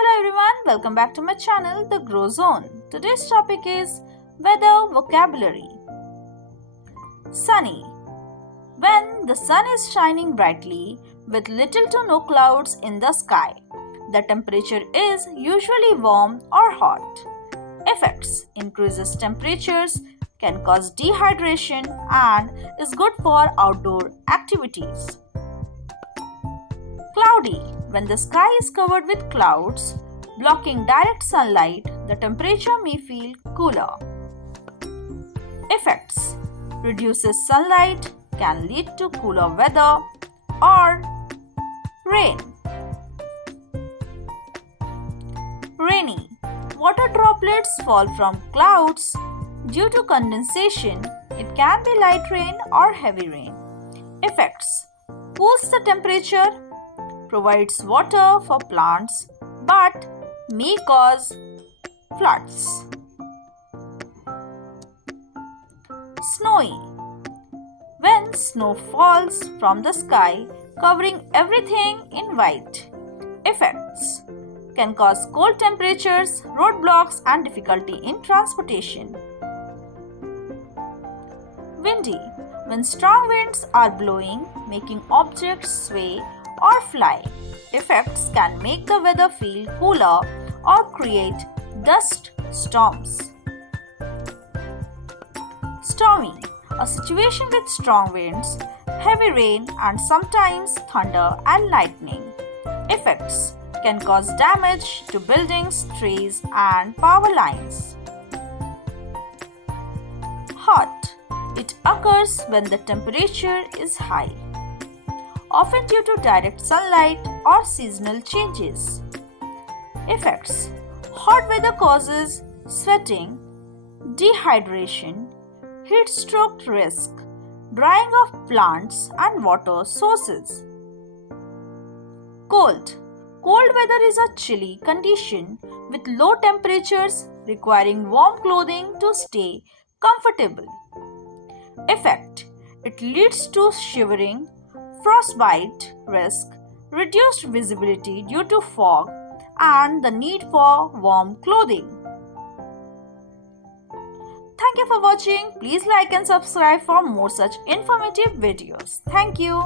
Hello everyone, welcome back to my channel The Grow Zone. Today's topic is weather vocabulary. Sunny. When the sun is shining brightly with little to no clouds in the sky, the temperature is usually warm or hot. Effects: increases temperatures, can cause dehydration and is good for outdoor activities. Cloudy. When the sky is covered with clouds, blocking direct sunlight, the temperature may feel cooler. Effects: reduces sunlight, can lead to cooler weather or rain. Rainy. Water droplets fall from clouds due to condensation. It can be light rain or heavy rain. Effects: cools the temperature, provides water for plants but may cause floods. Snowy. When snow falls from the sky, covering everything in white. Effects: can cause cold temperatures, roadblocks, and difficulty in transportation. Windy. When strong winds are blowing, making objects sway or fly. Effects can make the weather feel cooler or create dust storms. Stormy. A situation with strong winds, heavy rain, and sometimes thunder and lightning. Effects: can cause damage to buildings, trees, and power lines. Hot. It occurs when the temperature is high, often due to direct sunlight or seasonal changes. Effects: hot weather causes sweating, dehydration, heat stroke risk, drying of plants and water sources. Cold. Cold weather is a chilly condition with low temperatures requiring warm clothing to stay comfortable. Effect: it leads to shivering, frostbite risk, reduced visibility due to fog, and the need for warm clothing. Thank you for watching. Please like and subscribe for more such informative videos. Thank you.